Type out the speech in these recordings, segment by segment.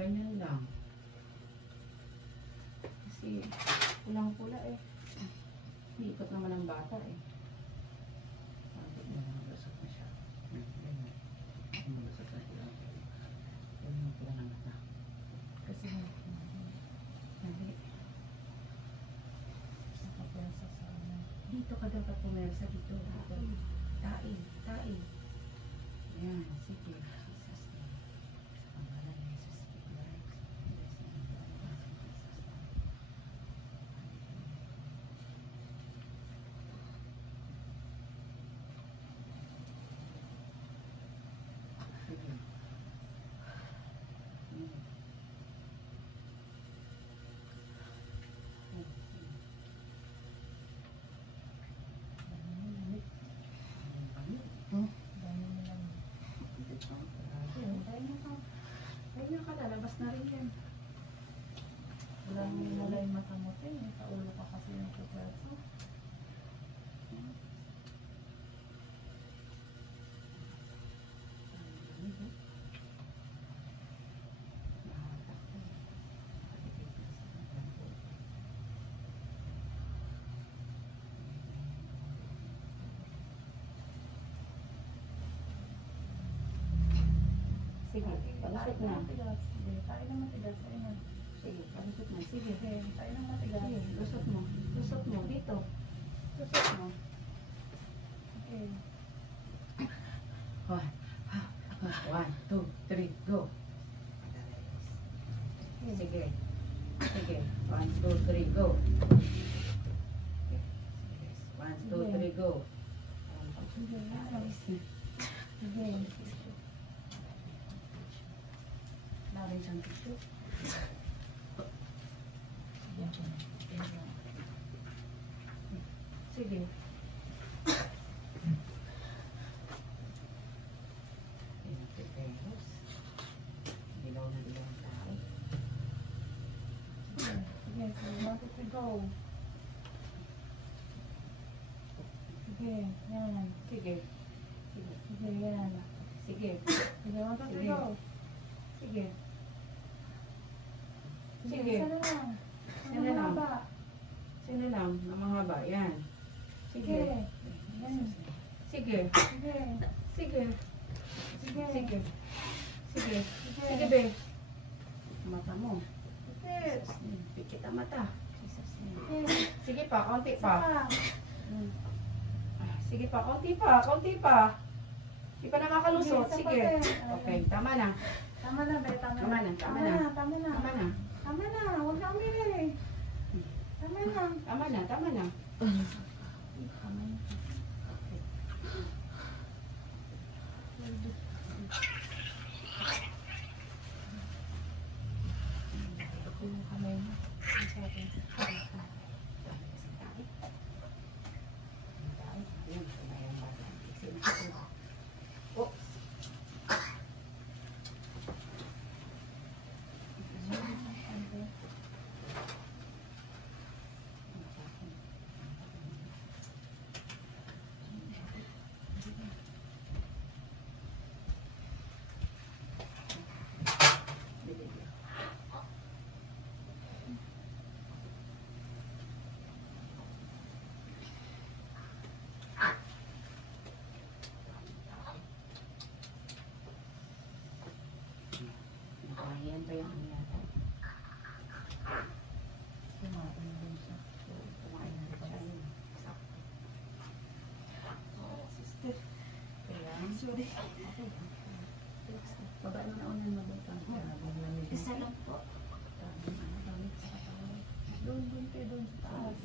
Ganyan lang. Kasi pulang-pula eh. Iikot naman ang bata eh. Bakit na magasot na siya? Ganyan. Magasot na siya. Ganyan pula ng mata. Kasi mali. Dito ka dapat pumersa dito. Tae. Tae. Yan. Sige. Jesus name. Sa pangalan ni Jesus. Speak life. Sige. Ganyan ka, lalabas na rin yan. Wala nang malay mata mo tayo. Sa ulo ka kasi yung kupraso. Sige, palusot na. Sige, tayo na matigas. Tayo na. Sige, palusot na. Sige. Sige, tayo na matigas. Sige, lusot mo. Lusot mo. Dito. Lusot mo. Okay. 1, 2, 3, go. Sige. Sige. 1, 2, 3, go. 1, 2, 3, go. Sige, sige. Lari siyang tissue. Sige. Dilaw na dilaw ang tao. Sige, bakit to go? Sige, yan. Sige. Sige. Sige, yan. Sige. Sige, bakit to go? Sige. Sige, Sige. sana lang. Sana lang. Mahaba. Sino lang? Na mahaba. Yan. Sige. Sige. Yan. Sige. Sige. Sige. Sige. Sige. Sige. Sige. Sige, be. Mata mo. Sige. Pikit ang mata. Jesus name. Sige. Sige pa, konti pa. Saka. Sige pa, konti pa, konti pa. Di pa nakakalusot. Sige, Sige. sapatin. Okay, tama na. Tama na, be. Tama Tama na, tama na. Tama na. Tama na. Tama na. Huwag na umili. Tama na. Tama na, tama na. Tama na. Yung kamay mo. Yung sa akin. Oh. Ayan pa yung ano yata. Kumain na rin siya. Kumain na siya. Sakto. Oh, sister. Kaya, sorry. Okay. Babaan mo na unan mabutang. Isa lang po. Gamit sa katawan. Doon kayo doon sa taas.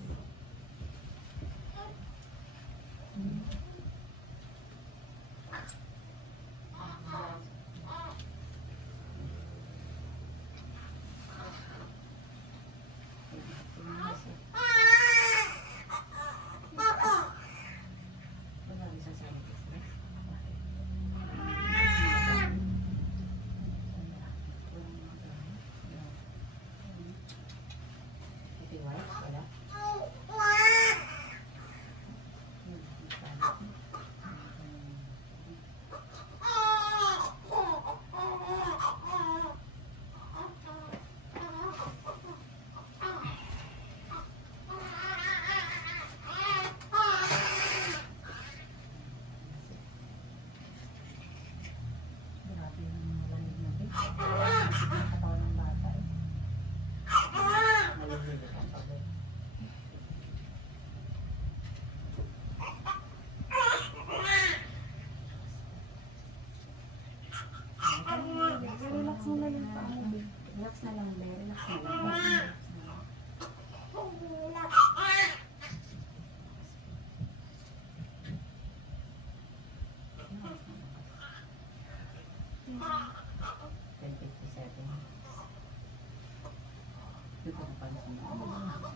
napansin ko.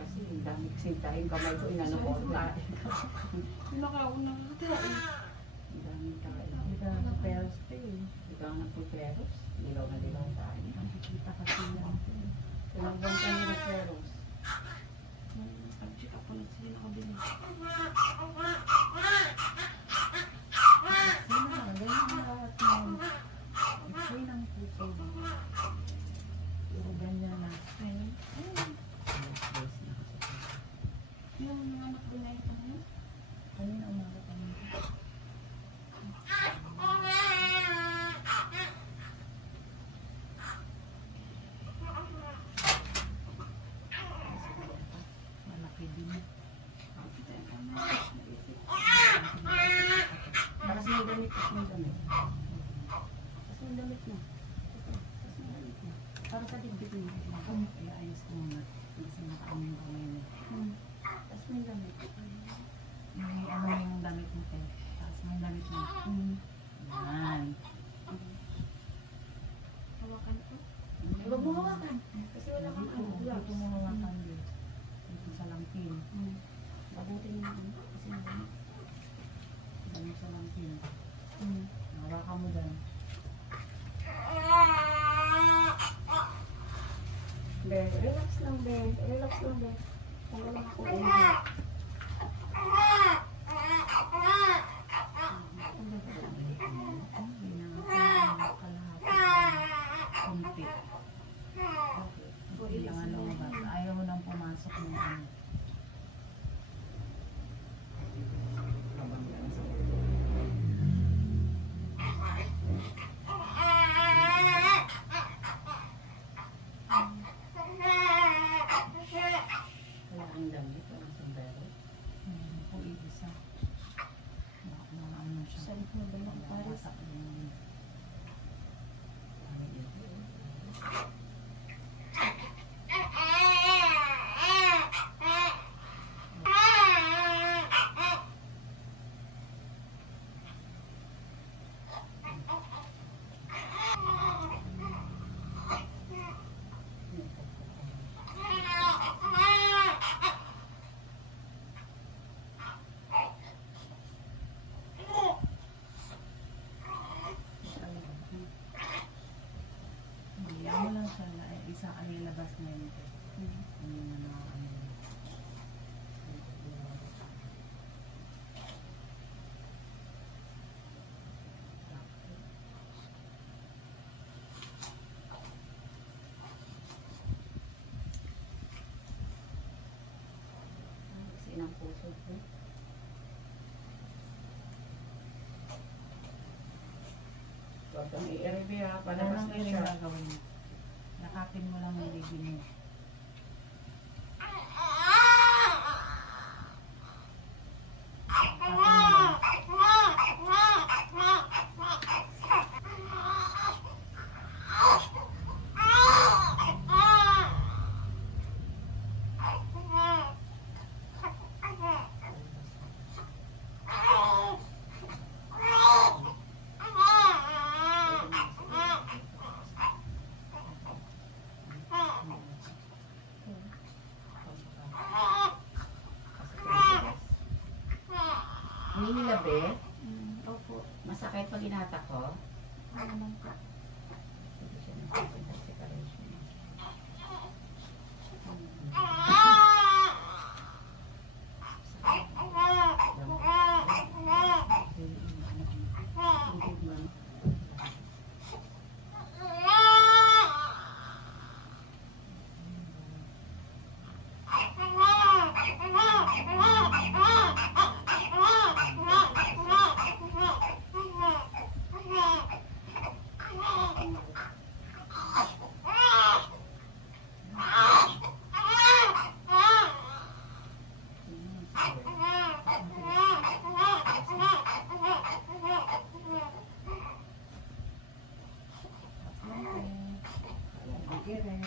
Kasi ang dami kasi tayong kamay ko, inano ko, tayo. Nakauna ka tayo. Ang dami tayo. Hindi ka nag-perste eh. Ikaw ang nagpuperos, dilaw na dilaw tayo. Nakikita kasi yan. Tinagban ka ni Raperos. Pag-check up ulit sila nakabili. Sino na, ganyan na lahat ng explain ang puso mo. Puro ganyan na. Ayun. Yung mga anak ko na ito mo? Kanina umaga pa nito. Malaki din. Tapos may damit, tapos may damit. Tapos may damit na. Tapos may damit na. Para sa dibdib mo. Kaya ayos ko muna. Kasi nakaaming ko ngayon. Tapos may damit. May ano yung damit mo kayo. Tapos may damit mo. Yan. Hawakan ko? Huwag mo hawakan. Kasi wala kang ano. Dito mo hawakan din. Dito sa langkin. Bagutin mo ano. Kasi may damit. Dito sa langkin. Hawakan mo dyan. Be, relax lang, Be. Relax lang, Be. Wala lang ako. Kunti. Kunti lang ang lumabas. Ayaw mo nang pumasok ng ano. Wala kang damit. Walang sombrero. Po isa. Ano siya. Saan ko ba yung Paris? Wasak yung Ano lang siya na isa ang nilabas na yun. Ano na ano. Kasi ng puso ko. Huwag kang i-review ha. Ano Palabas lang na yung siya. gagawin mo? Nakapin mo lang yung ligin mo. Nakapin mo lang. Hindi nila, Be. Opo. Masakit pag inatak ko. Ano naman po? Hindi siya nakikita separation. Pag-irin.